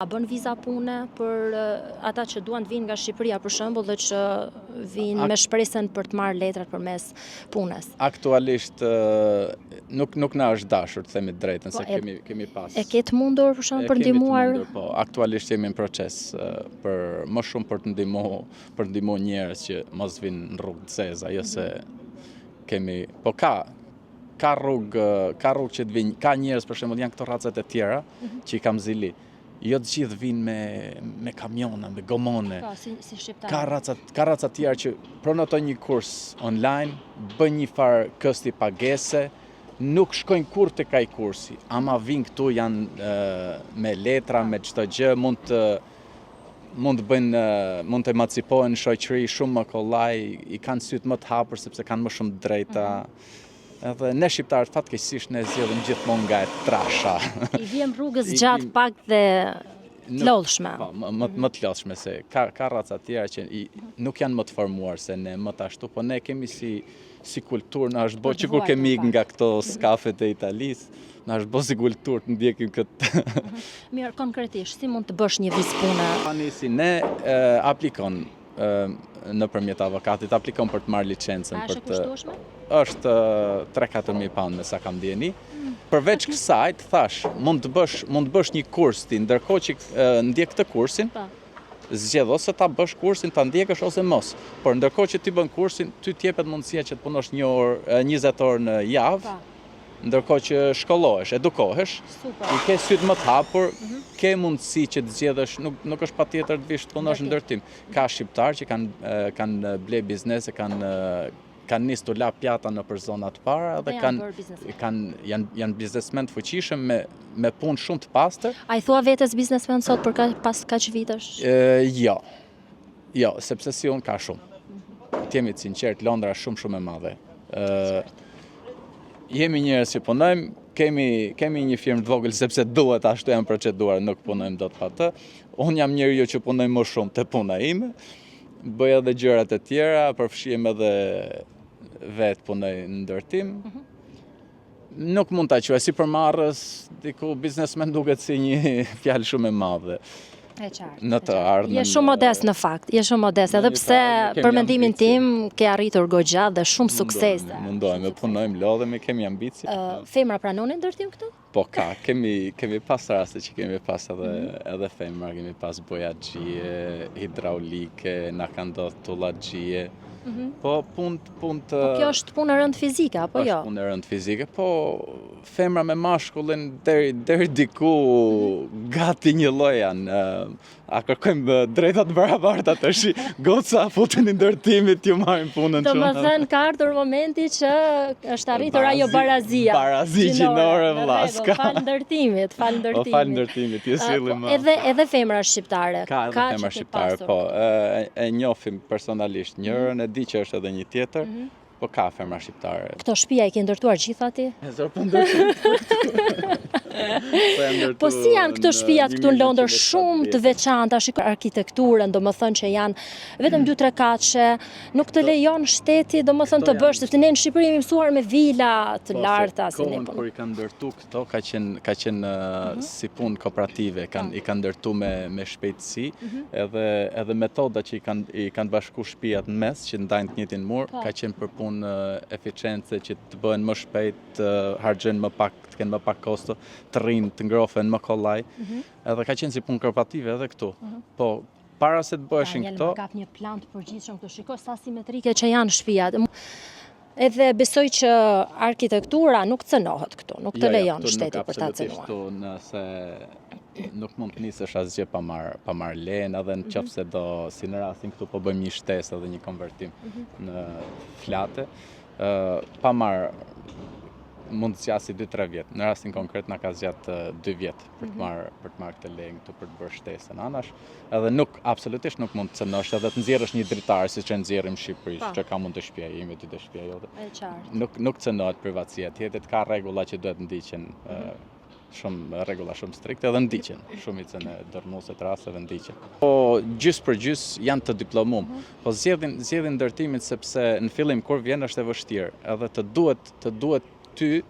A bën viza pune për ata që duan të vinë nga Shqipëria për shembull dhe që vinë me shpresën për të marrë letrat përmes punës? Aktualisht nuk na është dashur të themi të drejtën se kemi pas. E ketë mundur për shembull për ndihmuar? Po, aktualisht jemi në proces për më shumë për të ndihmuar njerëz që mos vinë në rrugë të zeza, jo se kemi, po ka rrugë që të vinë, ka njerëz për shembull janë këto racat e tjera që I kam zili. Jo të gjithë vinë me kamiona, me gomone. Si shqiptar. Ka raca tjera që pronotojnë një kurs online, bën një farë kësti pagese, nuk shkojnë kur të kaj kursi, ama vinë këtu janë me letra, me çdo gjë, mund të emancipohen në shoqëri shumë më kollaj, I kanë sytë më të hapur sepse kanë më shumë drejta. Edhe ne shqiptarët fatkeqësisht ne zgjedhim gjithmonë nga e trasha. I vjem rrugës gjatë pak dhe të lodhshme. Po, më të lodhshme se ka raca tjera që nuk janë më të formuar se ne, më të ashtu, po ne kemi si kulturë, na është bo që kur kemi nga këto skafet e Italisë, na është bo si kulturë të ndjekim këtë. Mirë, konkretisht, si mund të bësh një vizë pune? Si ne aplikon nëpërmjet avokatit, aplikon për të marrë licencën. A është e kushtueshme? Është 3-4.000 pound me sa kam ndjeni. Përveç kësaj, thash, mund të bësh një kurs ti, ndërkohë që ndjek këtë kursin, zgjedh ose ta bësh kursin, ta ndjekësh ose mos. Por ndërkohë që ti bën kursin, ty t'jepet mundësia që të punosh 20 orë në javë, ndërkohë që shkollohesh, edukohesh, I ke sytë më të hapur, ke mundësi që të zgjedhësh, nuk është patjetër të vish të punosh në ndërtim. Ka shqiptar që kanë ble biznese, kanë nisë të la pjata në për zonat para dhe janë biznesmen të fuqishëm me punë shumë të pastër. A I thua vetes biznesmen sot për pas kaq vitesh? Jo, sepse si unë ka shumë. Të jemi të sinqert, Londra është shumë e madhe. Jemi njerëz që punojmë, kemi një firmë të vogël sepse duhet ashtu janë procedurat, nuk punojmë dot pa të. Unë jam njeriu që punoj më shumë te puna ime. Bëj edhe gjërat e tjera, përfshihem edhe vetë punoj në ndërtim. Nuk mund ta quaj si përmarrës, diku biznesmen duket si një fjalë shumë e madhe. Në të ardhmen. Je shumë modest në fakt, je shumë modest, edhe pse për mendimin tim ke arritur goxha dhe shumë suksese. Mundojmë, punojmë, lodhemi, kemi ambicie. Femra pranonin ndërtim këtu? Po kemi pas raste që kemi pas edhe femra, kemi pas bojaxhie, hidraulike, na kanë ndodhur tullaxhie. Po punë Po kjo është punë rënd fizike apo jo? Është punë rënd fizike, po femra me mashkullin deri diku gati një lloj janë. A kërkojmë drejtat barabarta tash? Goca futen në ndërtimit, ju marrin punën çuna. Domethënë ka ardhur momenti që është arritur ajo barazia. Barazi gjinore vllaska. Fal ndërtimit. Po fal ndërtimit, ju sillim. Edhe femra shqiptare. Ka edhe femra shqiptare, po. E njohim personalisht njërën, e di që është edhe një tjetër, po ka femra shqiptare. Këto shtëpia I ke ndërtuar gjitha ti? Po ndërtuar. Po si janë këto shtëpiat këtu në Londër shumë të veçanta, shikoj arkitekturën, domethënë që janë vetëm 2-3 katëshe, nuk të lejon shteti domethënë të bësh, sepse ne në Shqipëri jemi mësuar me vila të larta si ne. Kur I kanë ndërtu këto ka qenë si punë kooperative, I kanë ndërtu me shpejtësi, edhe metoda që I kanë bashku shtëpiat në mes që ndajnë të njëjtin mur, ka qenë për punë eficience që të bëhen më shpejt, harxojnë më pak, të kenë më pak kosto, të rrinë, të ngrohen më kollaj. Edhe ka qenë si punë kooperative edhe këtu. Po para se të bëheshin këto. Më kap një plan të përgjithshëm këtu. Shikoj sa simetrike që janë shtëpiat. Edhe besoj që arkitektura nuk cënohet këtu, nuk të lejon shteti për ta cënuar. Nëse nuk mund të nisesh asgjë pa marr lenë, edhe nëse do, si në rastin këtu po bëjmë një shtesë edhe një konvertim në flate, pa marr mund të zgjasë 2-3 vjet. Në rastin konkret na ka zgjatë 2 vjet për të marrë këtë lenë këtu për të bërë shtesën anash. Edhe absolutisht nuk mund të cënosh edhe të nxjerrësh një dritar siç e nxjerrim në Shqipëri, që ka mund të shtëpia ime, ti të shtëpia jote. Nuk cënohet privatësia tjetër, ka rregulla që duhet ndiqen. Shumë rregulla shumë strikte edhe ndiqen. Shumicën e dërmuese të rasteve ndiqen. Po gjys për gjys janë të diplomum. Po zgjedhin ndërtimin sepse në fillim kur vjen është e vështirë, edhe të duhet ty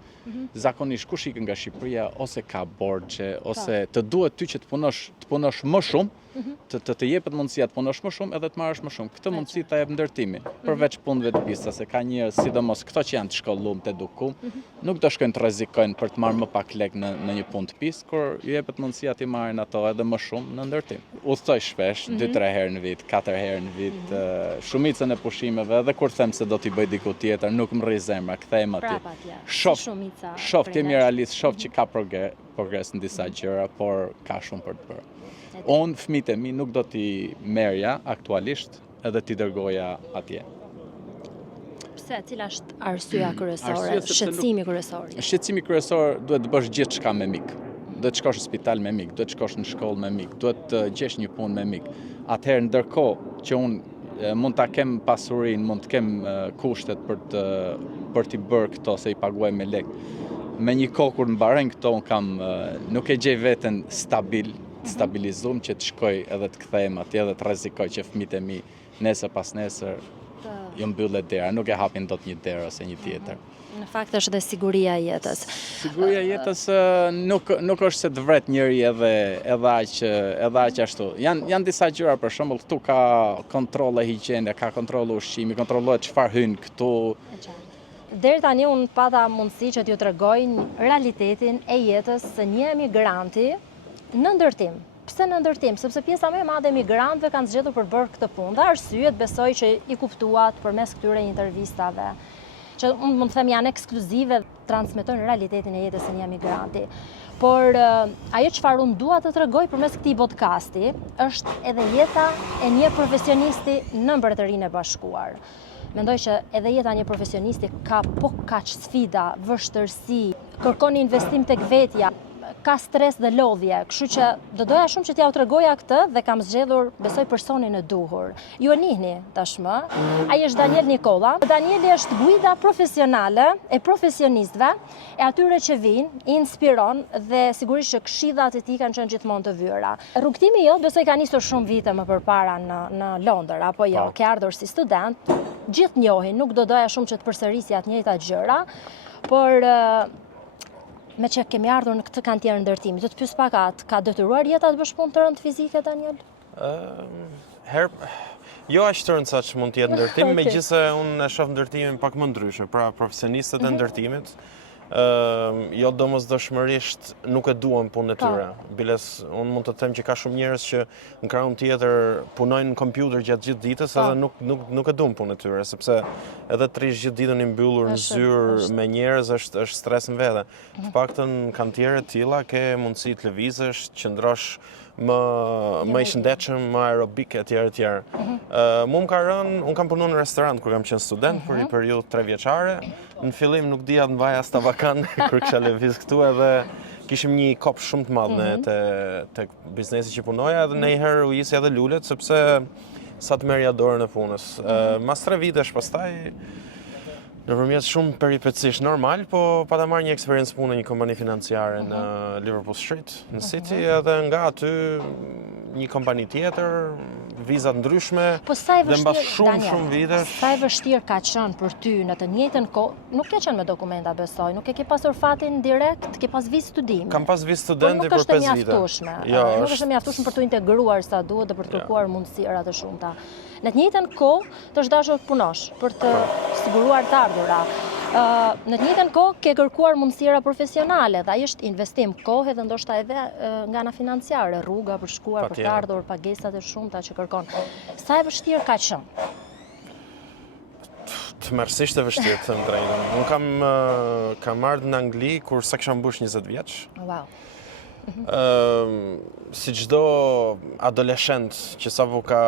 zakonisht kush ikën nga Shqipëria ose ka borxhe ose të duhet ty që të punosh më shumë, të jepet mundësia të punosh më shumë edhe të marrësh më shumë. Këtë mundësi ta jep ndërtimi, përveç punëve të pista, se ka njerëz, sidomos këto që janë të shkolluar, të edukuar, nuk do shkojnë të rrezikojnë për të marrë më pak lek në një punë të pistë, kur ju jepet mundësia të marrin ato edhe më shumë në ndërtim. Udhtoj shpesh, 2-3 herë në vit, 4 herë në vit, shumicën e pushimeve, edhe kur them se do t'i bëj diku tjetër, nuk më rri zemra, kthehem aty. Shoh ti realist, shoh që ka progres në disa gjëra, por ka shumë për të bërë. Unë fëmijët e mi nuk do t'i merja aktualisht edhe t'i dërgoja atje. Pse, cila është arsyeja kryesore, shqetësimi kryesor? Shqetësimi kryesor duhet të bësh gjithçka me mik. Duhet të shkosh në spital me mik, duhet të shkosh në shkollë me mik, duhet të gjesh një punë me mik. Atëherë ndërkohë që unë mund ta kem pasurinë, mund të kem kushtet për t'i bërë këto se i paguaj me lek. Me një kohë kur mbarojnë këto, unë nuk e gjej veten stabilizuar që të shkoj edhe të kthehem atje dhe të rrezikoj që fëmijët e mi nesër pas nesër ju mbyllet dera, nuk e hapin dot një derë ose një tjetër. Në fakt është dhe siguria e jetës. Siguria e jetës nuk është se të vret njëri edhe aq ashtu. Janë disa gjëra, për shembull, këtu ka kontrolle higjiene, ka kontrolle ushqimi, kontrollohet çfarë hyn këtu. Deri tani unë pata mundësi që t'ju tregoj realitetin e jetës së një emigranti në ndërtim. Pse në ndërtim? Sepse pjesa më e madhe e emigrantëve kanë zgjedhur për bërë këtë punë. Dhe arsyet besoj që i kuptuat përmes këtyre intervistave, që unë mund të them janë ekskluzive, transmetojnë realitetin e jetës së një emigranti. Por ajo çfarë unë dua të tregoj përmes këtij podcasti është edhe jeta e një profesionisti në Mbretërinë e Bashkuar. Mendoj që edhe jeta një profesionisti ka kaq sfida, vështirësi, kërkon investim tek vetja, ka stres dhe lodhje, kështu që do doja shumë që t'ja u tregoja këtë dhe kam zgjedhur, besoj, personin e duhur. Ju e njihni tashmë, ai është Daniel Nikolla. Danieli është guida profesionale e profesionistëve, e atyre që vinë, i inspiron dhe sigurisht që këshillat e tij kanë qenë gjithmonë të vyera. Rrugtimi jot besoj ka nisur shumë vite më përpara në Londër, apo jo, ke ardhur si student, gjithë njohin, nuk do doja shumë që të përsërisja të njëjta gjëra, por me që kemi ardhur në këtë kantierë ndërtimi, do të pyes pak atë, ka detyruar jeta të bësh punë të rëndë fizike, Daniel? Jo aq të rëndë sa që mund të jetë ndërtim, megjithëse unë e shoh ndërtimin pak më ndryshe, pra profesionistët e ndërtimit, jo domosdoshmërisht nuk e duan punën e tyre. Biles unë mund të them që ka shumë njerëz që në krahun tjetër punojnë në kompjuter gjatë gjithë ditës edhe nuk e duan punën e tyre, sepse edhe të rish gjithë ditën i mbyllur në zyrë me njerëz është stres në vete. Të paktën kantiere të tilla ke mundësi të lëvizësh, qëndrosh më i shëndetshëm, më aerobik etj. Unë kam punuar në restorant kur kam qenë student për një periudhë 3 vjeçare. Në fillim nuk dija të mbaja as tabakan kur kisha lëviz këtu edhe kishim një kop shumë të madh tek biznesi që punoja edhe ndonjëherë u isja edhe lulet sepse sa të merja dorën e punës. Mas 3 vitesh pastaj nëpërmjet shumë peripecish normal, po pa ta marrë një eksperiencë punë në një kompani financiare në Liverpool Street, në City, edhe nga aty një kompani tjetër, vizat ndryshme, dhe mbas shumë vitesh. Sa e vështirë ka qenë për ty në të njëjtën kohë, nuk ke qenë me dokumenta besoj, nuk e ke pasur fatin direkt, ke pas vizë studimi. Kam pas vizë studenti për 5 vite. Nuk është e mjaftueshme për të integruar sa duhet dhe për të kërkuar mundësira të shumta. Në të njëjtën kohë të është dashur të punosh për të siguruar të ardhura. Në të njëjtën kohë ke kërkuar mundësira profesionale dhe ai është investim kohë dhe ndoshta edhe nga ana financiare, rruga për shkuar, për të ardhur, pagesat e shumta që kërkon. Sa e vështirë ka qenë? Tmerrsisht e vështirë, të them drejtën. Unë kam ardhur në Angli kur sa kisha mbush 20 vjeç. Wow. Si çdo adoleshent që sapo ka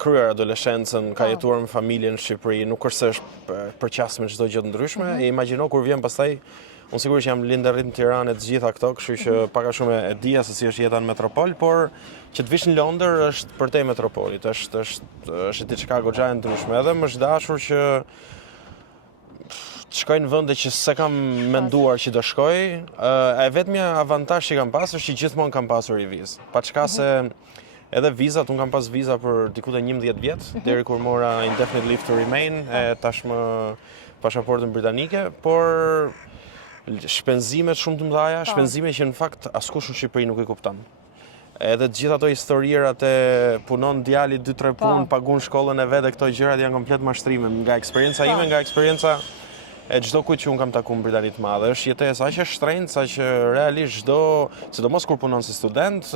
kryer adoleshencën, ka jetuar me familje në Shqipëri, nuk është se është përqasme çdo gjë të ndryshme, e imagjino kur vjen pastaj, unë sigurisht jam lindërit në Tiranë të gjitha këto, kështu që pak a shumë e dija se si është jeta në metropol, por që të vish në Londër është përtej metropolit, është diçka goxha e ndryshme, edhe më është dashur që të shkoj në vende që se kam menduar që do shkoj, e vetmja avantazh që kam pasur është që gjithmonë kam pasur i vizë. Paçka se edhe vizat, unë kam pas viza për diku te 11 vjet, deri kur mora indefinite leave to remain, tashmë pasaportën britanike, por shpenzimet shumë të mëdha, shpenzime që në fakt askush në Shqipëri nuk i kupton. Edhe të gjitha ato historierat e punon djali 2-3 punë, pagun shkollën e vet, këto gjërat janë komplet mashtrime. Nga eksperienca ime, nga eksperienca e çdo kujt që unë kam takuar në Britani të Madhe, është jetesë saq e shtrenjtë sa që realisht çdo, sidomos kur punon si student,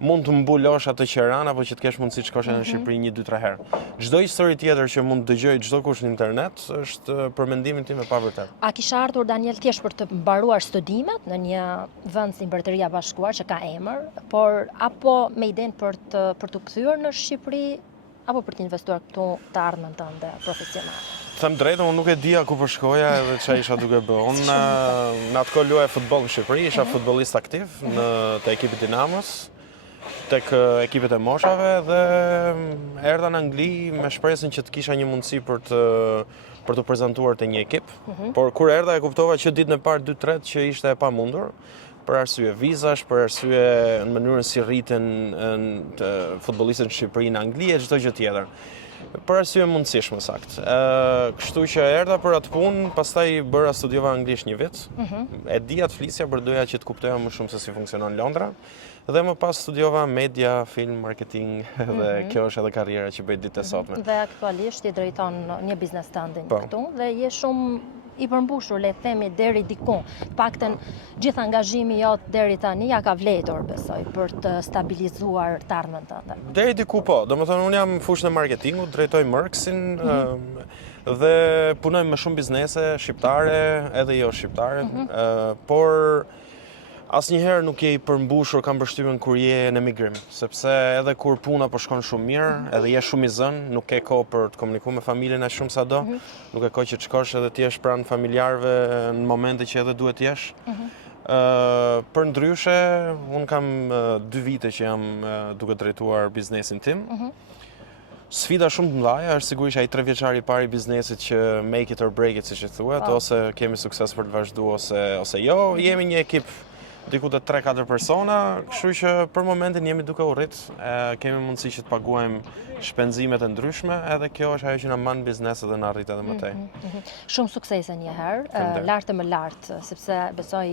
mund të mbulosh atë qeran apo që të kesh mundësi të shkosh në Shqipëri 1-2-3 herë. Çdo histori tjetër që mund të dëgjoj çdo kush në internet është për mendimin tim e pavërtetë. A kishe ardhur Daniel thjesht për të mbaruar studimet në një vend si Mbretëria e Bashkuar që ka emër, por apo me idenë për të kthyer në Shqipëri apo për të investuar këtu të ardhmen tënde profesionale? Them drejtën, unë nuk e dija ku po shkoja edhe çfarë isha duke bërë. Unë në atë kohë luaja futboll në Shqipëri, isha futbollist aktiv te ekipi Dinamos, tek ekipet e moshave dhe erdha në Angli me shpresën që të kisha një mundësi për të prezantuar te një ekip. Por kur erdha e kuptova që ditën e parë 2-3 që ishte e pamundur. Për arsye vizash, për arsye në mënyrën si rriten futbollistët në Shqipëri, në Angli e çdo gjë tjetër. Për arsye mundësishme saktë. Kështu që erdha për atë punë, pastaj studiova anglisht 1 vit. E dija të flisja, por doja që të kuptoja më shumë se si funksionon Londra. Dhe më pas studiova media, film, marketing dhe kjo është edhe karriera që bëj ditë e sotme. Dhe aktualisht i drejton një business standing këtu dhe je shumë i përmbushur, le të themi, deri diku. Paktën gjithë angazhimi jot deri tani ja ka vlerëtur, besoj, për të stabilizuar të ardhmen tënde. Deri diku po. Domethënë unë jam në fushën e marketingut, drejtoj Mercksin dhe punoj me shumë biznese shqiptare edhe jo shqiptare, por asnjëherë nuk je i përmbushur, kam përshtypjen kur je në emigrim, sepse edhe kur puna po shkon shumë mirë, edhe je shumë i zënë, nuk ke kohë për të komunikuar me familjen as shumë sado, nuk ke kohë që të shkosh edhe të jesh pranë familjarëve në momente që edhe duhet të jesh. Për ndryshe, unë kam 2 vite që jam duke drejtuar biznesin tim. Sfida shumë të mëdha është sigurisht ai 3 vjeçar i parë i biznesit që make it or break it, siç e thuhet, ose kemi sukses për të vazhduar ose jo. Jemi një ekip diku të 3-4 persona, kështu që për momentin jemi duke u rrit, kemi mundësi që të paguajmë shpenzimet e ndryshme, edhe kjo është ajo që na mban bizneset dhe na arrit edhe më tej. Shumë suksese një herë, lart e më lart, sepse besoj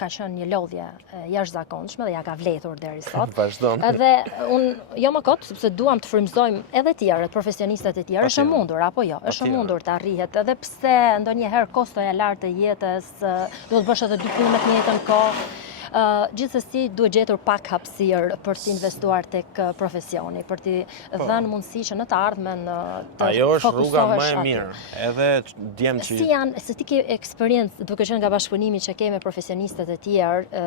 ka qenë një lodhje jashtëzakonshme dhe ja ka vlerëtur deri sot. Vazhdon. Edhe unë jo më kot, sepse duam të frymëzojmë edhe tjerët, profesionistat e tjerë, është e mundur apo jo? Është e mundur të arrihet, edhe pse ndonjëherë kostoja e lartë e jetës, duhet bësh edhe 2 punë në njëjtën kohë. Gjithsesi duhet gjetur pak hapësirë për të investuar tek profesioni, për t'i dhënë mundësi që në të ardhmen të fokusohesh. Ajo është rruga më e mirë. Edhe djem që se ti ke eksperiencë duke qenë nga bashkëpunimi që ke me profesionistët e tjerë,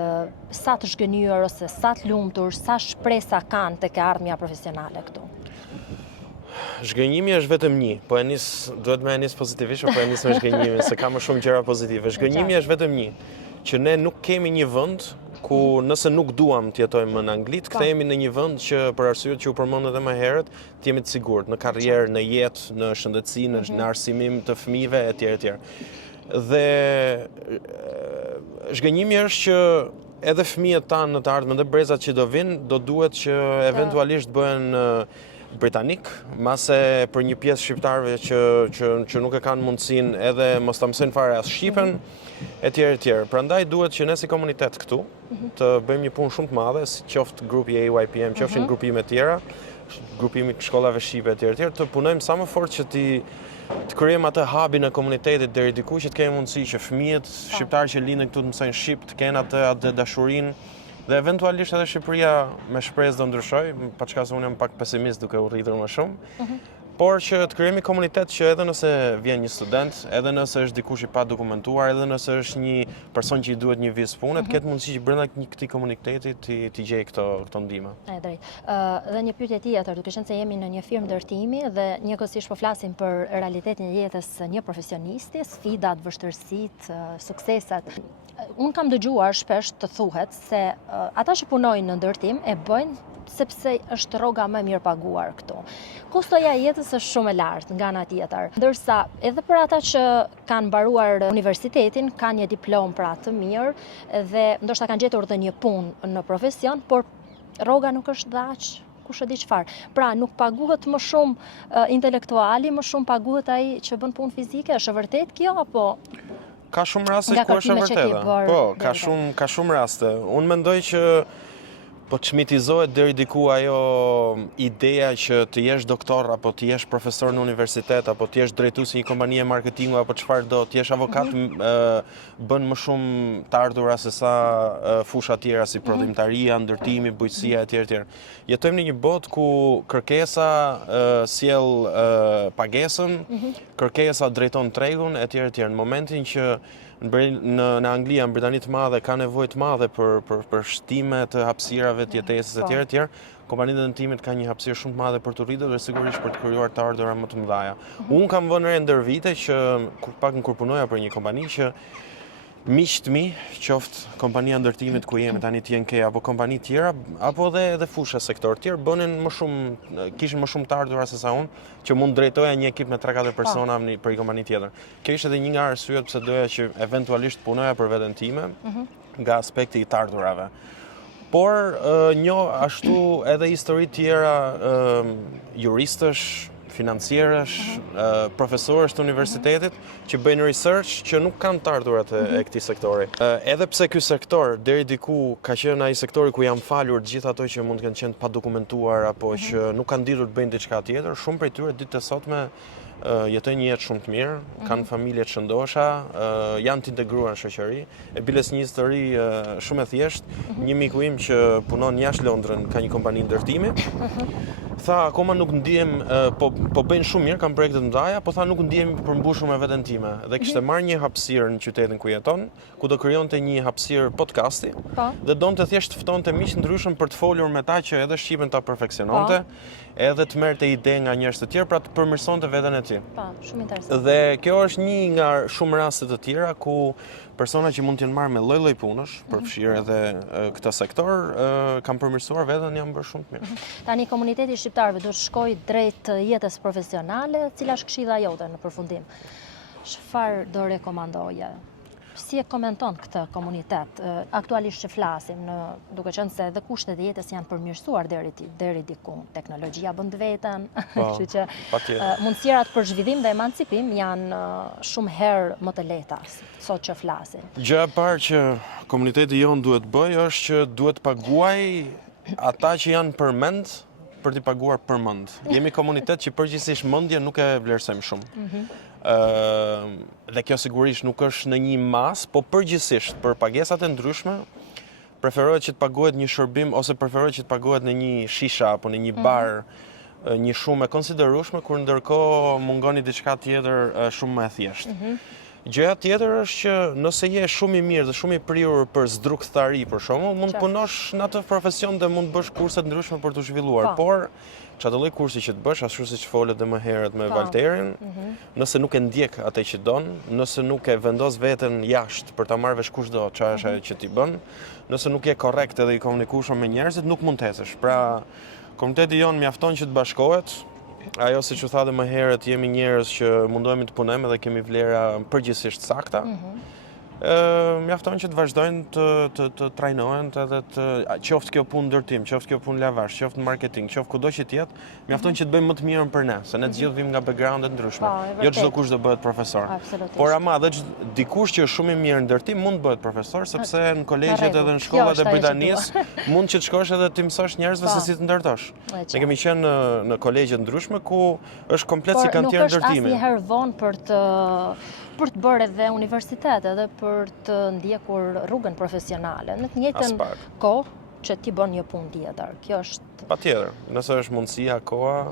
sa të zhgënjur ose sa të lumtur, sa shpresa kanë tek ardhmja profesionale këtu? Zhgënjimi është vetëm një, duhet me nis pozitivisht, po e nis me zhgënjimin, se ka më shumë gjëra pozitive. Zhgënjimi është vetëm një, që ne nuk kemi një vend ku nëse nuk duam të jetojmë në Angli, kthehemi në një vend që për arsyet që u përmend edhe më herët, të jemi të sigurt në karrierë, në jetë, në shëndetësi, në arsimim të fëmijëve etj etj. Dhe zhgënjimi është që edhe fëmijët tanë në të ardhmen dhe brezat që do vinë, do duhet që eventualisht bëhen britanik, mase për një pjesë shqiptarëve që nuk e kanë mundësinë edhe mos ta mësojnë fare as shqipen, etj etj. Prandaj duhet që ne si komunitet këtu të bëjmë një punë shumë të madhe, si qoftë grupi AYPM, qofshin grupime të tjera, grupimi shkollave shqipe etj etj, të punojmë sa më fort që të krijojmë atë hubin e komunitetit deri diku që të kemi mundësi që fëmijët shqiptarë që lindën këtu të mësojnë shqip, të kenë atë dashurinë. Dhe eventualisht edhe Shqipëria me shpresë do ndryshoj, pa çka se unë jam pak pesimist duke u rritur më shumë. Por që të krijojmë komunitet që edhe nëse vjen një student, edhe nëse është dikush i pa dokumentuar, edhe nëse është një person që i duhet një vizë pune, të ketë mundësi që brenda këtij komuniteti të gjej këto ndihmë. Drejt. Dhe një pyetje tjetër, duke qenë se jemi në një firmë ndërtimi dhe njëkohësisht po flasim për realitetin e jetës së një profesionisti, sfidat, vështirësitë, suksesat. Unë kam dëgjuar shpesh të thuhet se ata që punojnë në ndërtim e bëjnë sepse është rroga më mirë paguar këtu. Kostoja e jetës është shumë e lartë nga ana tjetër. Ndërsa edhe për ata që kanë mbaruar universitetin, kanë një diplomë pra të mirë dhe ndoshta kanë gjetur edhe një punë në profesion, por rroga nuk është dhaq. Kush e di çfarë. Pra nuk paguhet më shumë intelektuali, më shumë paguhet ai që bën punë fizike, është e vërtet kjo apo? ka shumë raste ku është e vërteta. Po, ka shumë raste. Unë mendoj që po çmitizohet deri diku ajo ideja që të jesh doktor apo të jesh profesor në universitet apo të jesh drejtues i një kompanie marketingu apo çfarë do, të jesh avokat bën më shumë të ardhura se sa fusha tjera si prodhimtaria, ndërtimi, bujqësia etj. Jetojmë në një botë ku kërkesa sjell pagesën, kërkesa drejton tregun etj. Në momentin që në Angli, në Britani të Madhe, ka nevojë të madhe për shtime të hapësirave të jetesës etj. Kompanitë e ndërtimit ka një hapësirë shumë të madhe për të rritur dhe sigurisht për të krijuar të ardhura më të mëdha. Unë kam vënë re ndër vite që kur punoja për një kompani që miqtë mi, qoftë kompania ndërtimit ku jemi tani TNK apo kompani tjera, apo edhe fusha sektor tjerë, kishin më shumë të ardhura se sa unë, që mund drejtoja një ekip me 3-4 persona për një kompani tjetër. Kjo ishte edhe një nga arsyet pse doja që eventualisht punoja për veten time nga aspekti i të ardhurave. Por ashtu edhe histori tjera juristësh, financierësh, profesorësh të universitetit që bëjnë research që nuk kanë të ardhurat e këtij sektori. Edhe pse ky sektor deri diku ka qenë ai sektori ku janë falur të gjithë ato që mund të kenë qenë pa dokumentuar apo që nuk kanë ditur të bëjnë diçka tjetër, shumë prej tyre ditët e sotme jetojnë një jetë shumë të mirë, kanë familje të shëndosha, janë të integruar në shoqëri. E biles një histori shumë e thjeshtë, një miku im që punon jashtë Londrën ka një kompani ndërtimi. Tha, akoma nuk ndihem, po bëjnë shumë mirë, kanë projekte të mëdha, po tha nuk ndihem përmbushur me veten time. Dhe kishte marrë një hapësirë në qytetin ku jeton, ku do krijonte një hapësirë podcasti, dhe donte thjesht ftonte miq të ndryshëm për të folur me ta që edhe shqipen ta perfeksiononte, edhe të merrte ide nga njerëz të tjerë pra të përmirësonte veten e tij. Shumë interesant. Dhe kjo është një nga shumë raste të tjera ku persona që mund të jenë marrë me lloj-lloj punësh, përfshirë edhe këtë sektor, kanë përmirësuar veten, janë bërë shumë të mirë. Tani komuniteti shqiptarëve do të shkojë drejt jetës profesionale, cila është këshilla jote në përfundim? Çfarë do rekomandoje? Si e komenton këtë komunitet? Aktualisht që flasim, duke qenë se edhe kushtet e jetës janë përmirësuar deri diku. Teknologjia bën të veten, kështu që mundësirat për zhvillim dhe emancipim janë shumë herë më të lehta sot që flasim. Gjëja e parë që komuniteti jonë duhet bëjë është që duhet paguaj ata që janë përmend për t'i paguar për mend. Jemi komunitet që përgjithsisht mendje nuk e vlerësojmë shumë. Dhe kjo sigurisht nuk është në një mas, po përgjithsisht për pagesat e ndryshme, preferohet që të paguhet një shërbim ose preferohet që të paguhet në një shisha apo në një bar një shumë e konsiderueshme, kur ndërkohë mungoni diçka tjetër shumë më e thjeshtë. Gjëja tjetër është që nëse je shumë i mirë dhe shumë i prirur për zdrukthari, për shembull, mund të punosh në atë profesion dhe mund të bësh kurse të ndryshme për të zhvilluar. Por çdo lloj kursi që të bësh, ashtu siç folet edhe më herët me Valterin, nëse nuk e ndjek atë që don, nëse nuk e vendos veten jashtë për ta marrë vesh kushdo çfarë është ajo që ti bën, nëse nuk je korrekt edhe i komunikueshëm me njerëzit, nuk mund të ecësh. Pra, komuniteti jon mjafton që të bashkohet. Ajo, siç u tha dhe më herët, jemi njerëz që mundohemi të punojmë dhe kemi vlera përgjithsisht sakta. Mjafton që të vazhdojnë të trajnohen edhe qoftë kjo punë ndërtim, qoftë kjo punë lavash, qoftë në marketing, qoftë kudo që të jetë, mjafton që të bëjmë më të mirën për ne, se ne të gjithë vim nga backgrounde ndryshme. Jo çdo kush do bëhet profesor. Por ama edhe dikush që është shumë i mirë në ndërtim mund të bëhet profesor, sepse në kolegjet edhe në shkollat e Britanisë mund që të shkosh edhe të mësosh njerëzve se si të ndërtosh. Ne kemi qenë në kolegje ndryshme ku është komplet si kantierë ndërtimi. Por nuk është asnjëherë vonë për të bërë edhe universitet, edhe për të ndjekur rrugën profesionale. Në të njëjtën kohë që ti bën një punë tjetër. Kjo është patjetër. Nëse është mundësia, koha,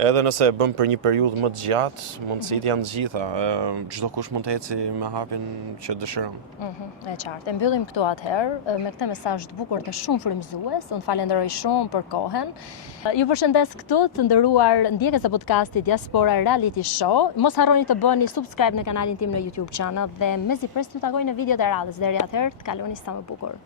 edhe nëse e bën për një periudhë më të gjatë, mundësitë janë të gjitha. Çdo kush mund të eci me hapin që dëshiron. E qartë. E mbyllim këtu atëherë me këtë mesazh të bukur dhe shumë frymëzues. Unë falenderoj shumë për kohën. Ju përshëndes këtu të nderuar ndjekës e podcastit Diaspora Reality Show. Mos harroni të bëni subscribe në kanalin tim në YouTube channel dhe mezi pres t'ju takoj në videot e radhës. Deri atëherë, të kaloni sa më bukur.